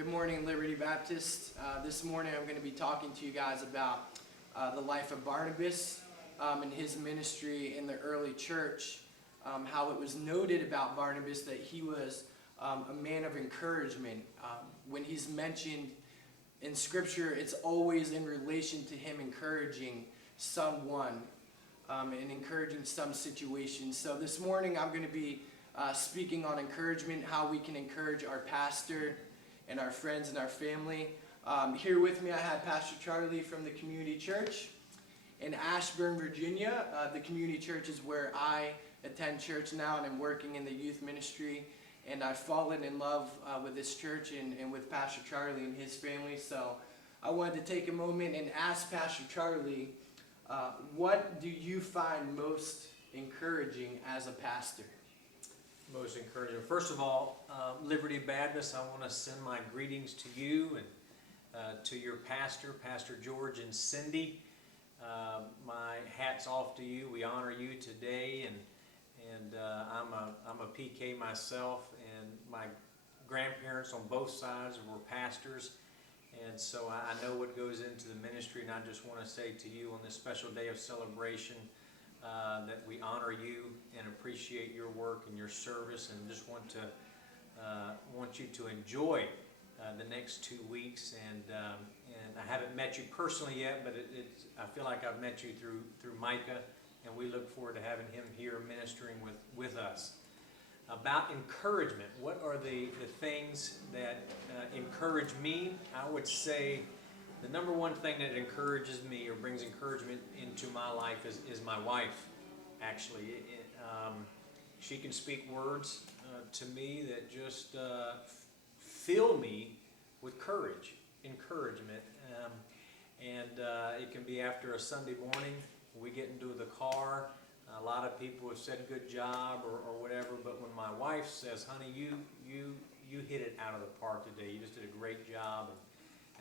Good morning, Liberty Baptist. This morning I'm going to be talking to you guys about the life of Barnabas and his ministry in the early church. How it was noted about Barnabas that he was a man of encouragement. When he's mentioned in Scripture, it's always in relation to him encouraging someone and encouraging some situation. So this morning I'm going to be speaking on encouragement, how we can encourage our pastor and our friends and our family. Here with me I have Pastor Charlie from the community church in Ashburn, Virginia. The community church is where I attend church now, and I'm working in the youth ministry. And I've fallen in love with this church and with Pastor Charlie and his family. So I wanted to take a moment and ask Pastor Charlie, what do you find most encouraging as a pastor? Most encouraging. First of all, Liberty Baptist, I want to send my greetings to you and to your pastor, Pastor George and Cindy. My hat's off to you. We honor you today, and I'm a PK myself, and my grandparents on both sides were pastors, and so I know what goes into the ministry. And I just want to say to you on this special day of celebration, that we honor you and appreciate your work and your service, and just want you to enjoy the next 2 weeks. And I haven't met you personally yet, but I feel like I've met you through MIcah, and we look forward to having him here ministering with us. About encouragement, what are the things that encourage me? I would say the number one thing that encourages me or brings encouragement into my life is my wife, actually. She can speak words to me that just fill me with courage, encouragement. It can be after a Sunday morning. We get into the car. A lot of people have said good job or whatever, but when my wife says, honey, you hit it out of the park today. You just did a great job.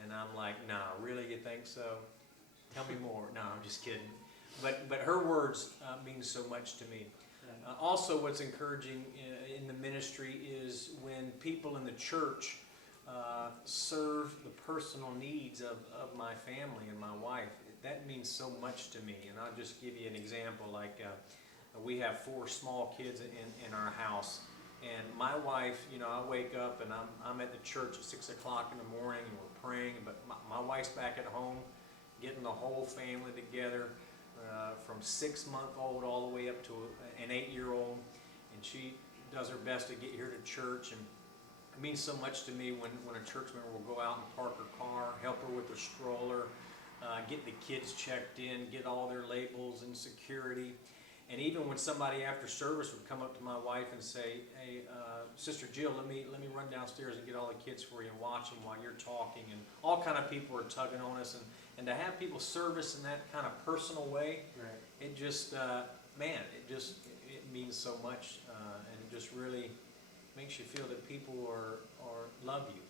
And I'm like, nah, really, you think so? Tell me more. No, I'm just kidding. But her words mean so much to me. Also, what's encouraging in the ministry is when people in the church serve the personal needs of my family and my wife. That means so much to me. And I'll just give you an example. Like we have 4 small kids in our house. And my wife, I wake up and I'm at the church at 6 o'clock in the morning, and we're praying, but my wife's back at home getting the whole family together, from 6-month-old all the way up to an 8-year-old, and she does her best to get here to church. And it means so much to me when a church member will go out and park her car, help her with her stroller, get the kids checked in, get all their labels and security. And even when somebody after service would come up to my wife and say, hey, Sister Jill, let me run downstairs and get all the kids for you and watch them while you're talking. And all kind of people are tugging on us. And to have people service in that kind of personal way, right, it just, it means so much. And it just really makes you feel that people love you.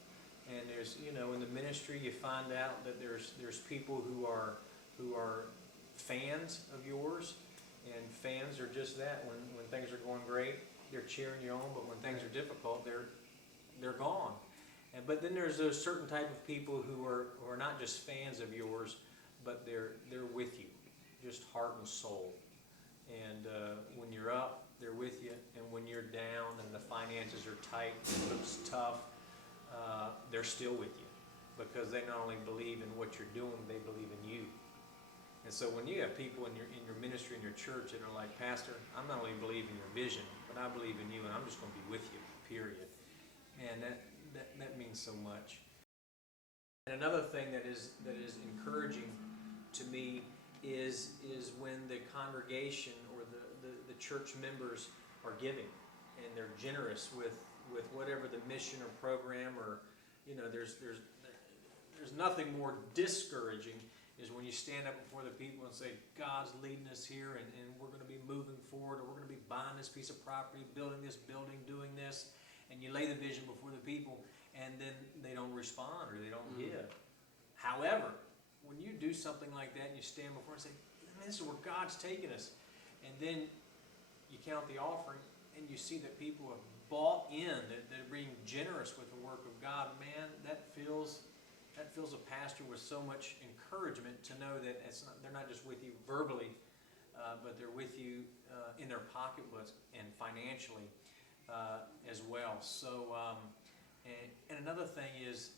And there's, in the ministry, you find out that there's people who are fans of yours. And fans are just that. When things are going great, they're cheering you on, but when things are difficult, they're gone. But then there's a certain type of people who are not just fans of yours, but they're with you, just heart and soul. And when you're up, they're with you, and when you're down and the finances are tight, it looks tough, they're still with you, because they not only believe in what you're doing, they believe in you. And so when you have people in your ministry, in your church, that are like, Pastor, I'm not only believing your vision, but I believe in you, and I'm just going to be with you, period. And that means so much. And another thing that is encouraging to me is when the congregation or the church members are giving, and they're generous with whatever the mission or program, or there's nothing more discouraging is when you stand up before the people and say, God's leading us here, and we're going to be moving forward, or we're going to be buying this piece of property, building this building, doing this, and you lay the vision before the people, and then they don't respond or they don't give. However, when you do something like that and you stand before and say, this is where God's taking us, and then you count the offering and you see that people have bought in, that they're being generous with the work of God, man, that fills a pastor with so much encouragement to know that they're not just with you verbally, but they're with you in their pocketbooks and financially as well. So, and another thing is,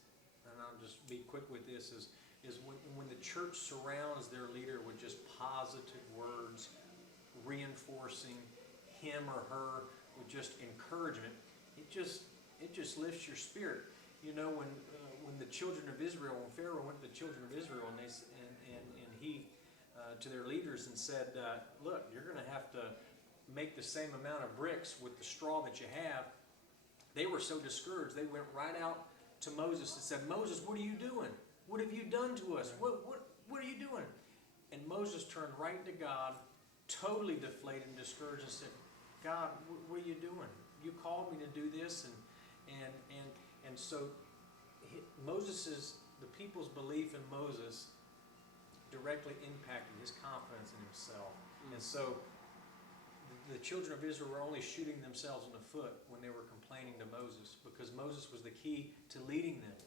and I'll just be quick with this, is when the church surrounds their leader with just positive words, reinforcing him or her with just encouragement, it just lifts your spirit. You know, when the children of Israel, when Pharaoh went to the children of Israel and he to their leaders and said, look, you're going to have to make the same amount of bricks with the straw that you have. They were so discouraged, they went right out to Moses and said, Moses, what are you doing? What have you done to us? What are you doing? And Moses turned right to God, totally deflated and discouraged, and said, God, what are you doing? You called me to do this, and so the people's belief in Moses directly impacted his confidence in himself. And so the children of Israel were only shooting themselves in the foot when they were complaining to Moses, because Moses was the key to leading them.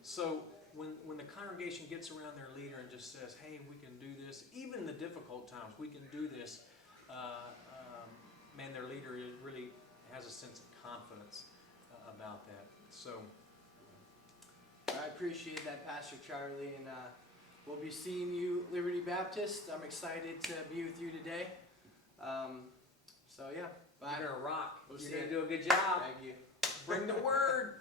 So when the congregation gets around their leader and just says, hey, we can do this, even in the difficult times, we can do this, man, their leader really has a sense of confidence about that. So I appreciate that, Pastor Charlie, and we'll be seeing you, Liberty Baptist. I'm excited to be with you today. So yeah, bye. you're going to rock. We'll You're see going to you. do a good job. Thank you. Bring the word.